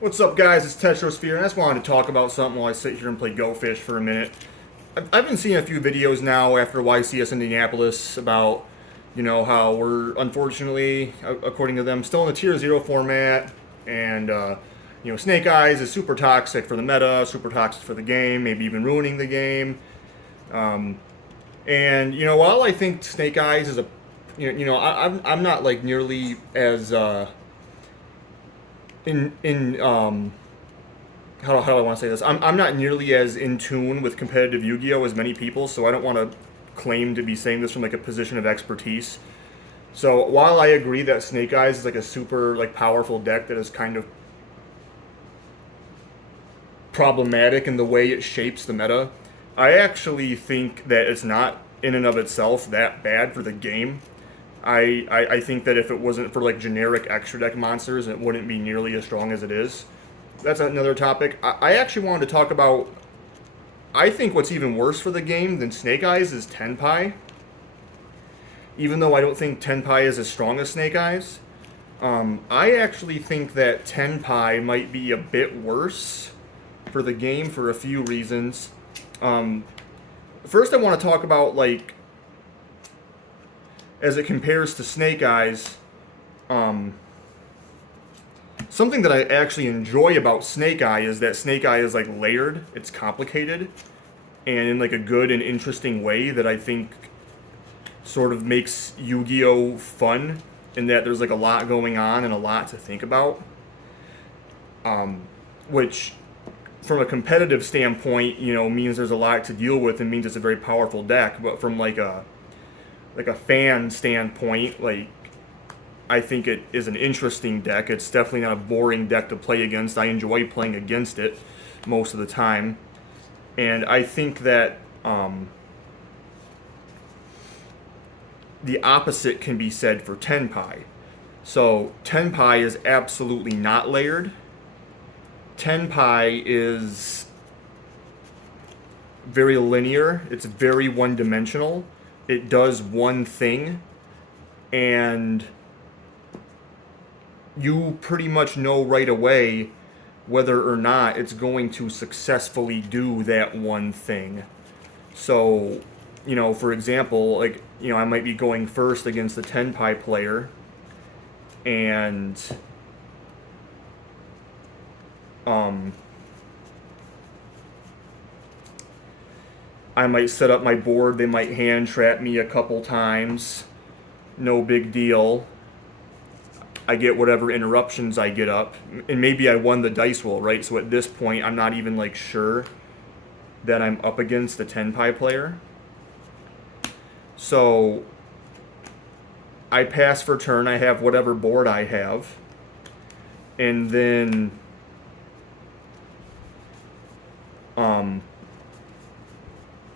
What's up, guys? It's Tetrosphere, and I just wanted to talk about something while I sit here and play Go Fish for a minute. I've been seeing a few videos now after YCS Indianapolis about, how we're unfortunately, according to them, still in the Tier 0 format, and, Snake Eyes is super toxic for the meta, super toxic for the game, maybe even ruining the game. Um, while I think Snake Eyes is I'm not like nearly as in how do I want to say this? I'm not nearly as in tune with competitive Yu-Gi-Oh as many people, so I don't want to claim to be saying this from like a position of expertise. So while I agree that Snake Eyes is like a super like powerful deck that is kind of problematic in the way it shapes the meta, I actually think that it's not in and of itself that bad for the game. I think that if it wasn't for like generic extra deck monsters, it wouldn't be nearly as strong as it is. That's another topic. I actually wanted to talk about. I think what's even worse for the game than Snake Eyes is Tenpai. Even though I don't think Tenpai is as strong as Snake Eyes, I actually think that Tenpai might be a bit worse for the game for a few reasons. Um, First, I want to talk about like as it compares to Snake Eyes. Something that I actually enjoy about Snake Eye is that Snake Eye is like layered. It's complicated, and in like a good and interesting way that I think sort of makes Yu-Gi-Oh fun. In that there's like a lot going on and a lot to think about. Which, from a competitive standpoint, means there's a lot to deal with and means it's a very powerful deck. But from like a fan standpoint, like I think it is an interesting deck. It's definitely not a boring deck to play against. I enjoy playing against it most of the time. And I think that the opposite can be said for Tenpai. So Tenpai is absolutely not layered. Tenpai is very linear. It's very one-dimensional. It does one thing, and you pretty much know right away whether or not it's going to successfully do that one thing. So, for example, like, I might be going first against the Tenpai player, and I might set up my board. They might hand trap me a couple times. No big deal. I get whatever interruptions I get up, and maybe I won the dice roll, right? So at this point, I'm not even like sure that I'm up against the Tenpai player. So I pass for turn. I have whatever board I have, and then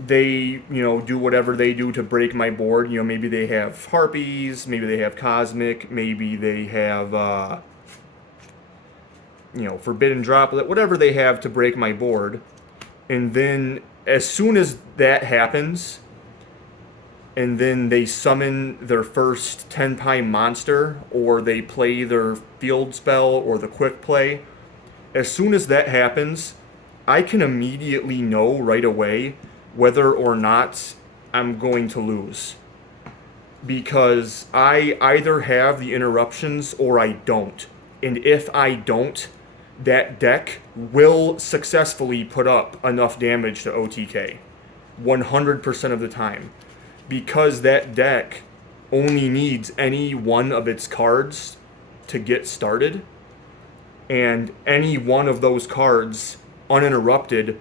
they do whatever they do to break my board. Maybe they have harpies, maybe they have cosmic, maybe they have forbidden droplet, whatever they have to break my board. And then as soon as that happens, and then they summon their first Tenpai monster, or they play their field spell or the quick play, as soon as that happens, I can immediately know right away whether or not I'm going to lose. Because I either have the interruptions or I don't. And if I don't, that deck will successfully put up enough damage to OTK. 100% of the time. Because that deck only needs any one of its cards to get started. And any one of those cards, uninterrupted,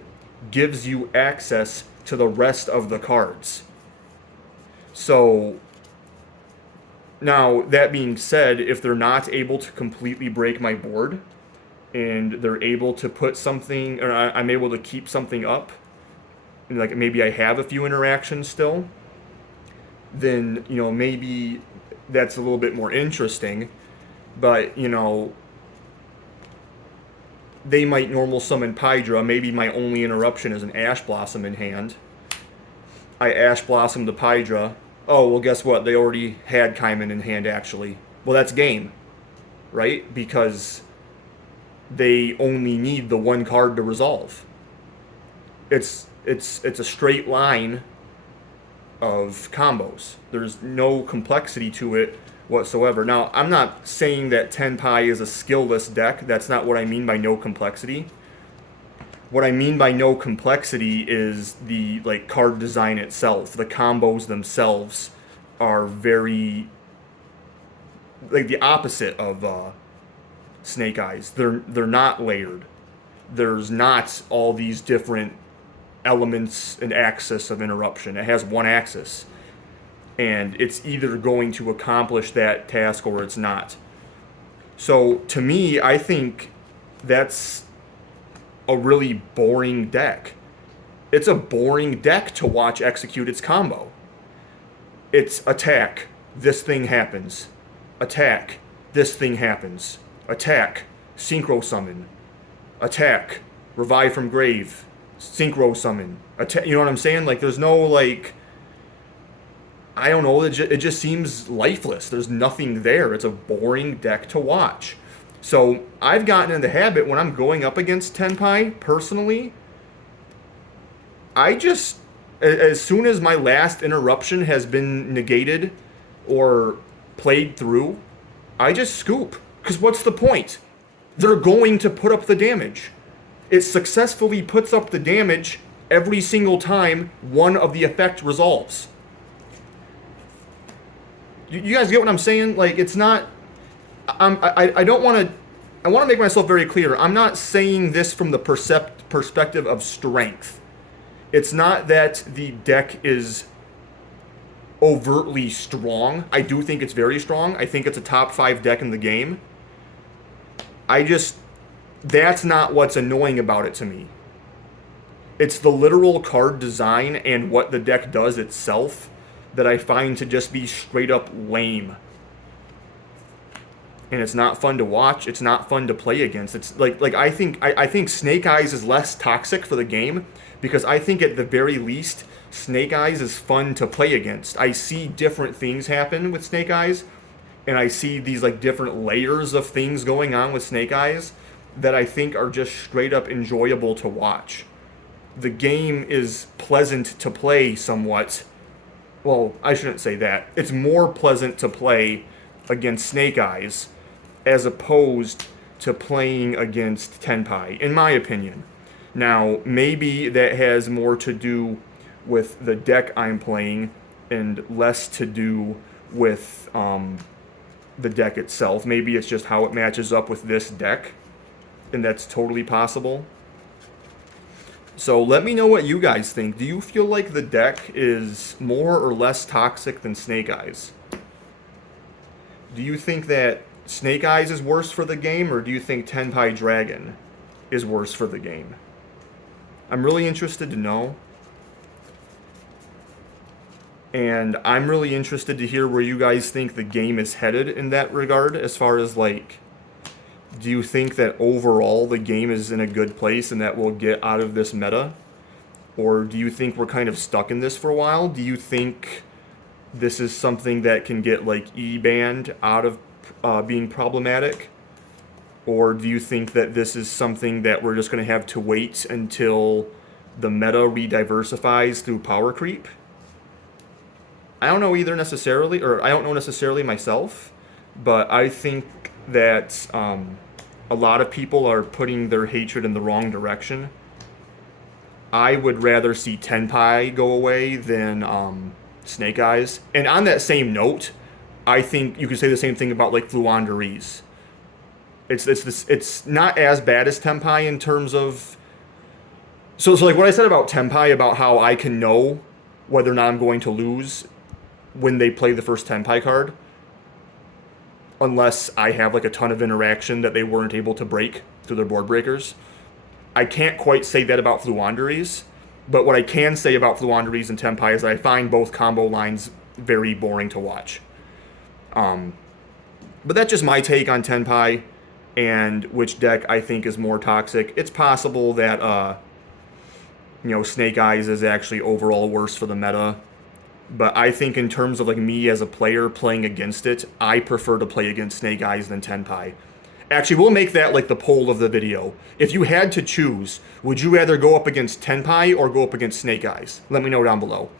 gives you access to the rest of the cards. So, now, that being said, if they're not able to completely break my board, and they're able to put something, or I'm able to keep something up, and like maybe I have a few interactions still, then, maybe that's a little bit more interesting. But, they might normal summon Pydra. Maybe my only interruption is an Ash Blossom in hand. I Ash Blossom the Pydra. Oh, well, guess what? They already had Kaiman in hand, actually. Well, that's game, right? Because they only need the one card to resolve. It's a straight line of combos. There's no complexity to it whatsoever. Now, I'm not saying that Tenpai is a skillless deck. That's not what I mean by no complexity. What I mean by no complexity is the like card design itself. The combos themselves are very like the opposite of Snake Eyes. They're not layered. There's not all these different elements and axis of interruption. It has one axis, and it's either going to accomplish that task or it's not. So to me, I think that's a really boring deck. It's a boring deck to watch execute its combo. It's attack, this thing happens. Attack, this thing happens. Attack, synchro summon. Attack, revive from grave. Synchro summon. You know what I'm saying? Like, there's no, like, I don't know, it just seems lifeless. There's nothing there. It's a boring deck to watch. So I've gotten in the habit when I'm going up against Tenpai, personally, I just, as soon as my last interruption has been negated or played through, I just scoop. Because what's the point? They're going to put up the damage. It successfully puts up the damage every single time one of the effect resolves. You guys get what I'm saying? Like, it's not... I don't want to... I want to make myself very clear. I'm not saying this from the perspective of strength. It's not that the deck is overtly strong. I do think it's very strong. I think it's a top 5 deck in the game. That's not what's annoying about it to me. It's the literal card design and what the deck does itself that I find to just be straight up lame. And it's not fun to watch. It's not fun to play against. It's like I think Snake Eyes is less toxic for the game because I think at the very least Snake Eyes is fun to play against. I see different things happen with Snake Eyes, and I see these like different layers of things going on with Snake Eyes that I think are just straight up enjoyable to watch. The game is pleasant to play somewhat. Well, I shouldn't say that. It's more pleasant to play against Snake Eyes as opposed to playing against Tenpai, in my opinion. Now, maybe that has more to do with the deck I'm playing and less to do with the deck itself. Maybe it's just how it matches up with this deck, and that's totally possible. So let me know what you guys think. Do you feel like the deck is more or less toxic than Snake Eyes? Do you think that Snake Eyes is worse for the game, or do you think Tenpai Dragon is worse for the game? I'm really interested to know. And I'm really interested to hear where you guys think the game is headed in that regard, as far as, like, do you think that overall the game is in a good place and that we'll get out of this meta? Or do you think we're kind of stuck in this for a while? Do you think this is something that can get, like, E-banned out of being problematic? Or do you think that this is something that we're just going to have to wait until the meta rediversifies through power creep? I don't know either necessarily, or I don't know necessarily myself, but I think that a lot of people are putting their hatred in the wrong direction. I would rather see Tenpai go away than Snake Eyes. And on that same note, I think you could say the same thing about like Fluanderies. It's not as bad as Tenpai in terms of... So like what I said about Tenpai, about how I can know whether or not I'm going to lose when they play the first Tenpai card, unless I have like a ton of interaction that they weren't able to break through their board breakers. I can't quite say that about Fluanderies, but what I can say about Fluanderies and Tenpai is that I find both combo lines very boring to watch. But that's just my take on Tenpai and which deck I think is more toxic. It's possible that Snake Eyes is actually overall worse for the meta. But I think in terms of like me as a player playing against it, I prefer to play against Snake Eyes than Tenpai. Actually, we'll make that like the poll of the video. If you had to choose, would you rather go up against Tenpai or go up against Snake Eyes? Let me know down below.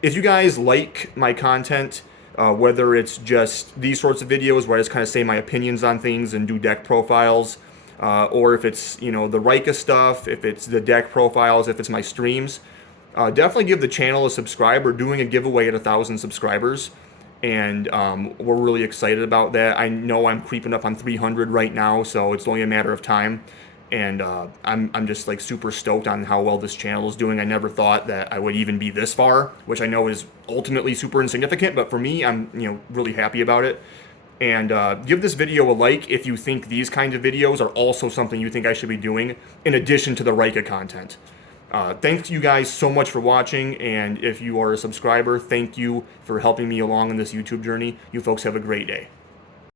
If you guys like my content, whether it's just these sorts of videos where I just kind of say my opinions on things and do deck profiles, or if it's, you know, the Rika stuff, if it's the deck profiles, if it's my streams, definitely give the channel a subscribe. We're doing a giveaway at 1,000 subscribers, and we're really excited about that. I know I'm creeping up on 300 right now, so it's only a matter of time. And I'm just like super stoked on how well this channel is doing. I never thought that I would even be this far, which I know is ultimately super insignificant, but for me, I'm, you know, really happy about it. And give this video a like if you think these kinds of videos are also something you think I should be doing in addition to the Rika content. Thanks you guys so much for watching, and if you are a subscriber, thank you for helping me along in this YouTube journey. You folks have a great day.